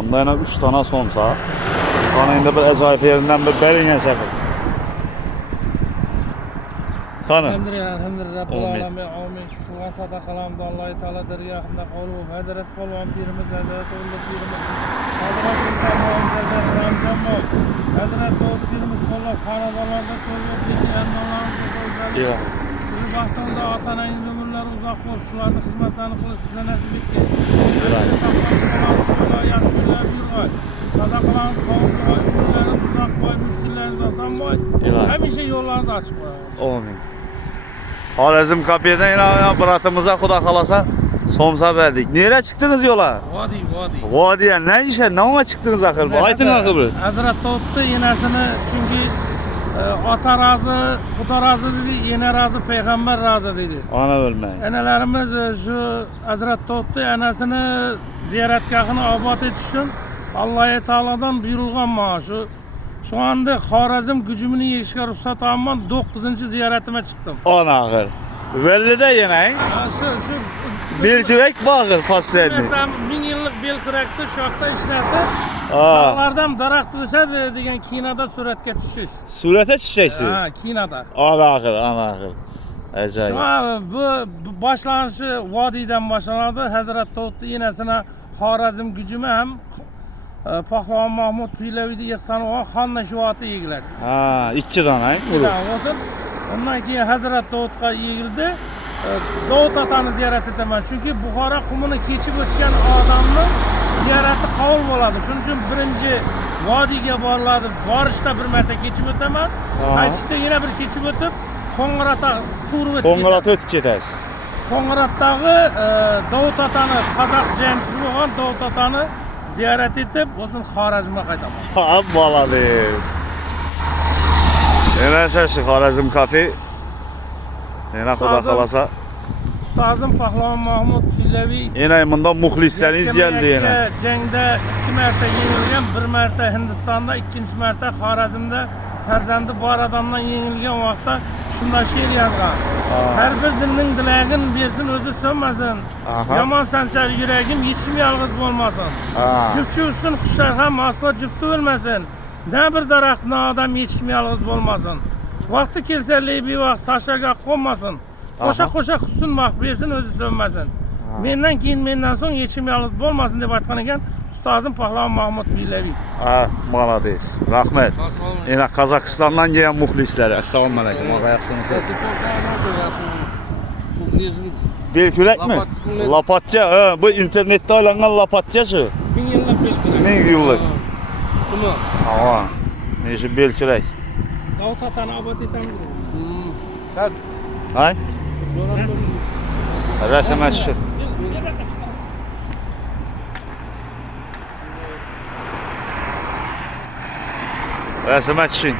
Bunda yana 3 tane somsa. Kanayında bir acayip yerinden bir berin sefer. Kanı. Elhamdülillah Rabbil Alemin. Amin. Şükür ve sadakalarımız Allah-u Teala dergâhında kavlu. Hazret Kolvan Pirimiz, Hazret Oğlu Pirimiz, Hazret Sultan Muhammed, Hazret Ramcamma, Hazret Doğut Pirimiz kollab, hanadanlarda çözüp, yanlarımızda sözlerdi. Sizi baktığınızda atanayın ömürleri uzak borçlulardı, hizmetlerini kılıç size nasip etki. Hemşe taklarınız kolayı, yaşlılar bir gay. Sadakalarınız kavlu, ömürleriniz uzak boy, müşterileriniz asan boy. Hemşe yollarınız açık boy. Amin. Xorazm kapıdan yine bıratımıza kuda kalasa somsa verdik. Nereye çıktınız yola? Vadi. Vadiye ne işe? Ne ona çıktınız akıl? Aytın akıl. Hazret Davud'da yenesini çünkü ata razı, Xudo razı dedi, yene razı, peygamber razı dedi. Ana ölmeyin. Enelerimiz şu Hazret Davud'da enesini ziyaretgahını abad etişin Allah-u Teala'dan buyurulgan maaşı. Şu anda Xorazm gücümünü yetişke ruhsat alman 9. ziyaretime çıktım. Ana akıl. Belli de yine. Şu Bir kürek bağır pasterini. 1000 yıllık bel kürekti, şokta işletti. Aa. Dağlardan darak düşer degan Kinada suratga tushish. Surete çiçeksiz. Ha, Kinada. Ana akıl, ana akıl. Acayip. Şu an bu başlanışı vadiden başlandı. Hazret Davud yenesine Xorazm gücüme hem Pahlavon Mahmud Pilevi'de yıksan o Xanna şuvatı yegiladi. Ha, 2 tane. Olsun. Ondan keyin Hazret Davudga yegildi. Davud atani ziyorat etaman. Çünkü Buxoro qumini kechib o'tgan odamni ziyarati qabul bo'ladi. Shuning uchun birinchi vodiyga boriladi. Borishda bir marta kechib o'taman. Qaytishda yana bir kechib o'tib, Qo'ng'irotga turib o'tib. Qo'ng'irotga o'tib ketasiz. Qo'ng'irotdagi Davud atani qozoq jangchisi bo'lgan Davud atani ziyorat etib, o'zim Xorazmga qaytaman. Ha, baladiz. Neyse şu Xorazm kafe. Yine kuda kalasa. Ustozim Pahlavon Mahmud Pilevi Yine bunda muxlisleriniz geldi yine. Jangda 2 marta yengilgan, 1 marta Hindistonda, 2-chi marta Xorazmda farzandi bor odamdan yengilgan vaqtda shunday she'r yozgan. Har bir dinning dilagin bersin o'zi so'nmasin. Yomon sanchar yuragim yechim yolg'iz bo'lmasin. Juftchi uchun qushlar ham aslo juftda o'lmasin. Ne bir daraxt ne adam yechim yolg'iz bo'lmasin. Vaqti kelsa bevaqt sashaga qo'nmasin. Qo'sha qussin vaqt bersin o'zi so'nmasin. Mendan so'ng yechim yolg'iz bo'lmasin deb aytgan ekan ustozim Pahlavon Mahmud Pilevi. Ha, malades. Rahmet. Yine Kazakistan'dan gelen muxlisler. Esselamu aleyküm. Ayaksınız siz. Belkürek mi? Lapatça. Ha, bu internette alınan lapatça şu. 1000 yıllık belkürek. 1000 yıllık. Bunu. Ama. Neyse belkürek. Davut atani abad etamiz. Hay? Resim açışı. Resim açışın.